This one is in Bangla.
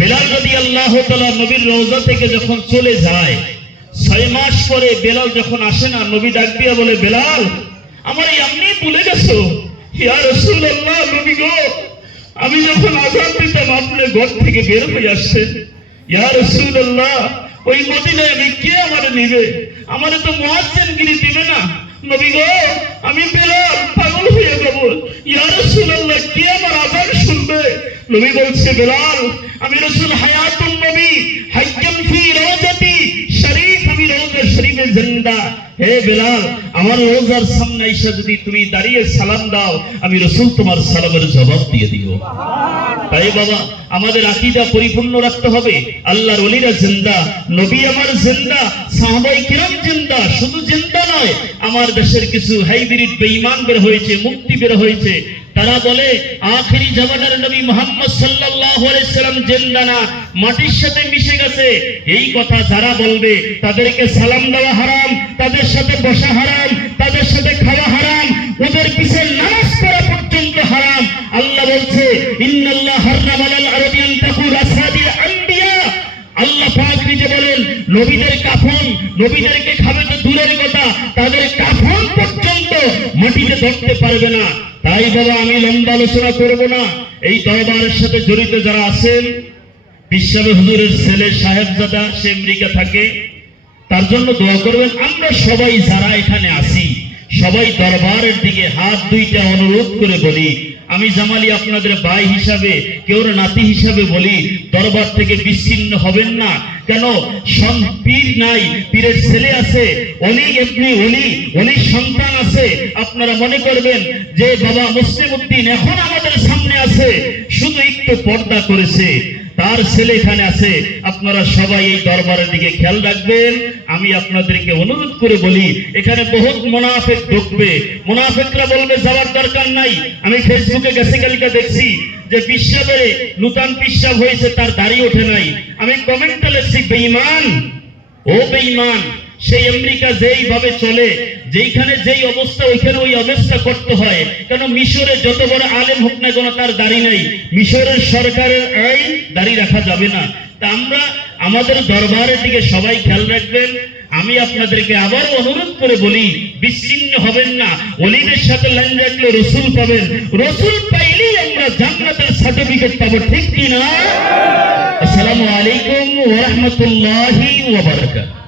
বেলাল রাদিয়াল্লাহু তাআলা নবীর রওজা থেকে যখন চলে যায়, 6 মাস পরে বেলাল যখন আসে না, নবী ডাক দিয়ে বলে, বেলাল আমার এমনি ভুলে গেছো? ইয়া রাসূলুল্লাহ, নবী গো, আমি যখন আযান দিতাম আপনি ঘর থেকে বের হয়ে আসছেন। ইয়া রাসূলুল্লাহ, ওই মদিনায় আমি কে আমারে নিবে? আমারে তো মুয়াজ্জিনগিরি দিবে না। নবী গো, আমি বেলাল পাগল হয়ে যাব। ইয়া রাসূলুল্লাহ, কে আমার আযান শুনবে? নবী বলছে, বেলাল আমি রাসূল হায়াতুন নবী হাইয়াম ফি রওজাতি শরীফ, আমি রওজা শরীফে জিন্দা। হে বেলাল, আমার রওজার সামনে এসে যদি তুমি দাঁড়িয়ে সালাম দাও, আমি রাসূল তোমার সালামের জবাব দিয়ে দিব। তাই বাবা, আমাদের আকীদা পরিপূর্ণ রাখতে হবে। আল্লাহর ওলিরা জিন্দা, নবী আমার জিন্দা, সাহাবায়ে কিরাম জিন্দা। শুধু জিন্দা নয়, আমার দেশের কিছু হাইব্রিড বেঈমান বের হয়েছে, মুক্তি বের হয়েছে। তারা বলে আখেরি জামানার নবী মুহাম্মদ সাল্লাল্লাহু আলাইহি সাল্লাম জিন্দা না, মাটির সাথে মিশে গেছে। এই কথা যারা বলবে তাদেরকে সালাম দেওয়া হারাম, তাদের সাথে বসা হারাম, তাদের সাথে খাওয়া হারাম, ওদের পিছে নামাজ পড়া পর্যন্ত হারাম। আল্লাহ বলছে, ইন্নাল্লাহ হারামা আলাল আরবিয়ান তাকুর আসাদির আম্বিয়া। আল্লাহ পাক নিজে বলেন, নবীদের কাফন, নবীদেরকে খাবে তো দূরের কথা, তাদের কাফন পর্যন্ত মাটিতে ধরতে পারবে না। তাই বাবা, আমি লম্বা আলোচনা করব না। এই দরবারের সাথে জড়িত যারা আছেন, বিশ্বনবী হুজুরের ছেলে সাহেবজাদা, সে আমেরিকা থাকে, তার জন্য দোয়া করবেন। আমরা সবাই যারা এখানে আছি, সবাই দরবারের দিকে হাত দুইটা অনুরোধ করে বলি, আমি জামালি আপনাদের ভাই হিসাবে, কেউ নাতি হিসাবে বলি, দরবার থেকে বিচ্ছিন্ন হবেন না। কেন? পীর নাই, পীরের ছেলে আছে, অলি এমনি অলি সন্তান আছে। আপনারা মনে করবেন যে বাবা মুসলিম উদ্দিন এখন আমাদের সামনে আছে, শুধু একটু পর্দা করেছে, তার ছেলে এখানে আছে। আপনারা সবাই এই দরবারের দিকে খেয়াল রাখবেন। আমি আপনাদেরকে অনুরোধ করে বলি, এখানে বহুত মুনাফিক ঢুকবে, মুনাফিকরা বলবে যাওয়ার দরকার নাই। আমি ফেসবুকে গেছে কালকে দেখছি যে পিসাবে নূতন পিসাব হয়েছে, তার দাড়ি ওঠে নাই। আমি কমেন্টে লিখছি, বেঈমান, ও বেঈমান, সেই আমেরিকা যেইভাবে চলে, যেইখানে যেই অবস্থা ওইখানে ওই অবস্থা করতে হয়। কেন? মিশরে যত বড় আলেম হোক না কেন, তার দাড়ি নাই। মিশরের সরকারের আইন দাড়ি রাখা যাবে না। তা আমরা আমাদের দরবারের দিকে সবাই খেয়াল রাখবেন। আমি আপনাদেরকে আবার অনুরোধ করে বলি, বিচ্ছিন্ন হবেন না। ওলিদের সাথে লাইন রাখলে রসুল পাবেন, রসুল পাইলেই আমরা জান্নাতের সার্টিফিকেট পাবো, ঠিক কিনা? আসসালামু আলাইকুম ওয়া রাহমাতুল্লাহি ওয়া বারাকাতুহু।